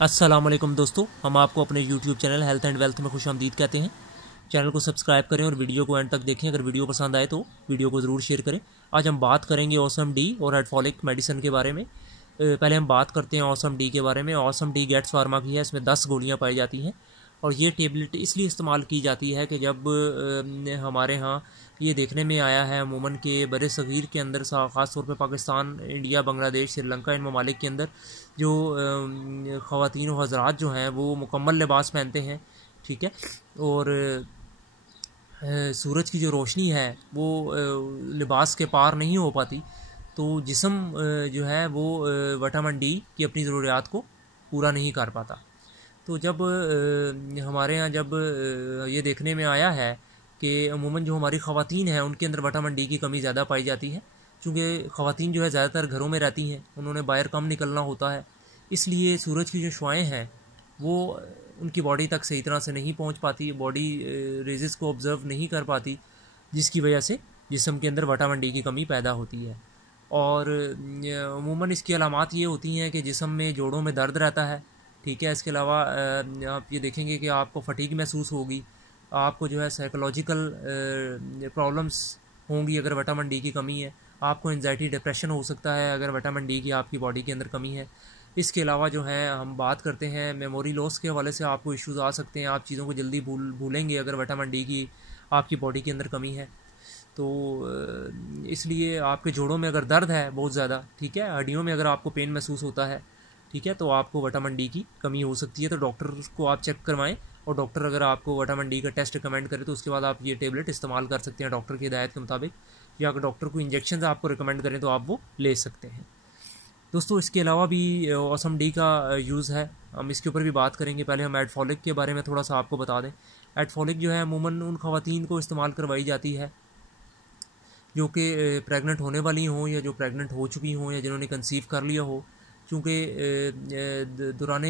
अस्सलाम वालेकुम दोस्तों, हम आपको अपने YouTube channel health and wealth में खुशामदीद कहते हैं। चैनल को सब्सक्राइब करें और वीडियो को एंड तक देखें। अगर वीडियो पसंद आए तो वीडियो को ज़रूर शेयर करें। आज हम बात करेंगे ऑसम डी और एडफॉलिक मेडिसिन के बारे में। पहले हम बात करते हैं ऑसम डी के बारे में। ऑसम डी गेट्स फार्मा की है, इसमें 10 गोलियाँ पाई जाती हैं और ये टेबलेट इसलिए इस्तेमाल की जाती है कि जब हमारे यहाँ ये देखने में आया है अमूमन के बड़े सग़ीर के अंदर ख़ास तौर पे पाकिस्तान, इंडिया, बांग्लादेश, श्रीलंका, इन ममालिक के अंदर जो ख़वातीन व हज़रात जो हैं वो मुकम्मल लिबास पहनते हैं, ठीक है, और सूरज की जो रोशनी है वो लिबास के पार नहीं हो पाती, तो जिस्म जो है वो विटामिन डी की अपनी ज़रूरियात को पूरा नहीं कर पाता। तो जब हमारे यहाँ जब ये देखने में आया है कि अमूमन जो हमारी ख़वातीन हैं उनके अंदर विटामिन डी की कमी ज़्यादा पाई जाती है, क्योंकि ख़वातीन जो है ज़्यादातर घरों में रहती हैं, उन्होंने बाहर कम निकलना होता है, इसलिए सूरज की जो शुआएँ हैं वो उनकी बॉडी तक सही तरह से नहीं पहुंच पाती, बॉडी रेजेस को ऑब्ज़र्व नहीं कर पाती, जिसकी वजह से जिस्म के अंदर विटामिन डी की कमी पैदा होती है। और अमूमन इसकी अलामात ये होती हैं कि जिस्म में जोड़ों में दर्द रहता है, ठीक है। इसके अलावा आप ये देखेंगे कि आपको फटीग महसूस होगी, आपको जो है साइकोलॉजिकल प्रॉब्लम्स होंगी अगर विटामिन डी की कमी है, आपको एंजाइटी डिप्रेशन हो सकता है अगर विटामिन डी की आपकी बॉडी के अंदर कमी है। इसके अलावा जो है हम बात करते हैं मेमोरी लॉस के हवाले से, आपको इश्यूज़ आ सकते हैं, आप चीज़ों को जल्दी भूलेंगे अगर विटामिन डी की आपकी बॉडी के अंदर कमी है। तो इसलिए आपके जोड़ों में अगर दर्द है बहुत ज़्यादा, ठीक है, हड्डियों में अगर आपको पेन महसूस होता है, ठीक है, तो आपको विटामिन डी की कमी हो सकती है। तो डॉक्टर को आप चेक करवाएं और डॉक्टर अगर आपको विटामिन डी का टेस्ट रिकमेंड करे तो उसके बाद आप ये टेबलेट इस्तेमाल कर सकते हैं डॉक्टर की हिदायत के मुताबिक, या अगर डॉक्टर को इंजेक्शन आपको रिकमेंड करें तो आप वो ले सकते हैं। दोस्तों इसके अलावा भी ऑसम डी का यूज़ है, हम इसके ऊपर भी बात करेंगे। पहले हम एडफॉलिक के बारे में थोड़ा सा आपको बता दें। एडफॉलिक जो है अमूमन उन ख़वातीन को इस्तेमाल करवाई जाती है जो कि प्रेग्नेंट होने वाली हों या जो प्रेग्नेंट हो चुकी हों या जिन्होंने कंसीव कर लिया हो, क्योंकि दौरान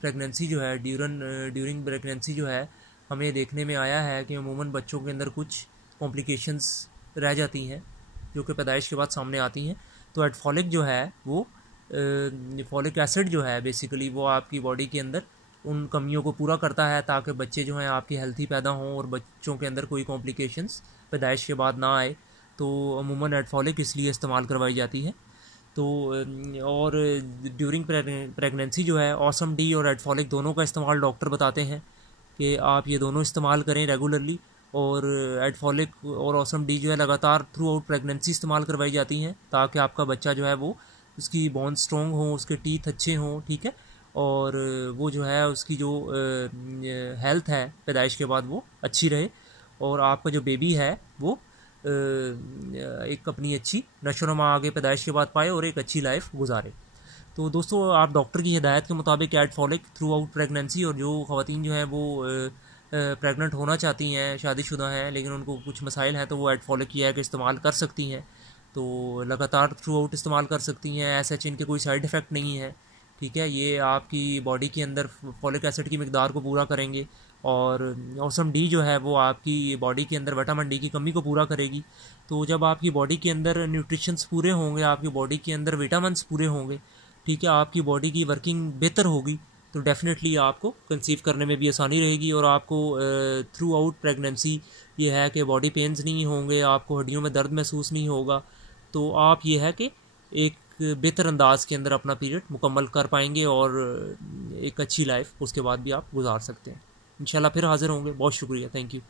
प्रेगनेंसी जो है ड्यूरिंग प्रेगनेंसी जो है हमें देखने में आया है कि अमूमन बच्चों के अंदर कुछ कॉम्प्लिकेशंस रह जाती हैं जो कि पैदाइश के बाद सामने आती हैं। तो एडफॉलिक जो है वो फॉलिक एसिड जो है बेसिकली वो आपकी बॉडी के अंदर उन कमियों को पूरा करता है ताकि बच्चे जो हैं आपकी हेल्थी पैदा हों और बच्चों के अंदर कोई कॉम्प्लिकेशंस पैदाइश के बाद ना आए। तो अमूमन एडफॉलिक इसलिए इस्तेमाल करवाई जाती है। तो और ड्यूरिंग प्रेगनेंसी जो है ऑसम डी और एडफॉलिक दोनों का इस्तेमाल डॉक्टर बताते हैं कि आप ये दोनों इस्तेमाल करें रेगुलरली। और एडफॉलिक और ऑसम डी जो है लगातार थ्रू आउट प्रेगनेंसी इस्तेमाल करवाई जाती हैं ताकि आपका बच्चा जो है वो उसकी बोन स्ट्रॉन्ग हो, उसके टीथ अच्छे हों, ठीक है, और वो जो है उसकी जो हेल्थ है पैदाइश के बाद वो अच्छी रहे और आपका जो बेबी है वो एक अपनी अच्छी नशोनुमा आगे पैदाइश के बाद पाए और एक अच्छी लाइफ गुजारे। तो दोस्तों आप डॉक्टर की हिदायत के मुताबिक एडफॉलिक थ्रू आउट प्रेगनेंसी, और जो ख़वातीन जो हैं वो प्रेग्नेंट होना चाहती हैं, शादीशुदा हैं लेकिन उनको कुछ मसाइल हैं, तो वो एडफॉलिक की है कि इस्तेमाल कर सकती हैं। तो लगातार थ्रू आउट इस्तेमाल कर सकती हैं, ऐसा इनके कोई साइड इफ़ेक्ट नहीं है, ठीक है। ये आपकी बॉडी के अंदर फॉलिक एसिड की मिकदार को पूरा करेंगे और ऑसम डी जो है वो आपकी बॉडी के अंदर विटामिन डी की कमी को पूरा करेगी। तो जब आपकी बॉडी के अंदर न्यूट्रिशंस पूरे होंगे, आपकी बॉडी के अंदर विटामिन्स पूरे होंगे, ठीक है, आपकी बॉडी की वर्किंग बेहतर होगी, तो डेफिनेटली आपको कंसीव करने में भी आसानी रहेगी और आपको थ्रू आउट प्रेगनेंसी ये है कि बॉडी पेन्स नहीं होंगे, आपको हड्डियों में दर्द महसूस नहीं होगा। तो आप ये है कि एक बेहतर अंदाज के अंदर अपना पीरियड मुकम्मल कर पाएंगे और एक अच्छी लाइफ उसके बाद भी आप गुजार सकते हैं। इंशाल्लाह फिर हाज़िर होंगे। बहुत शुक्रिया, थैंक यू।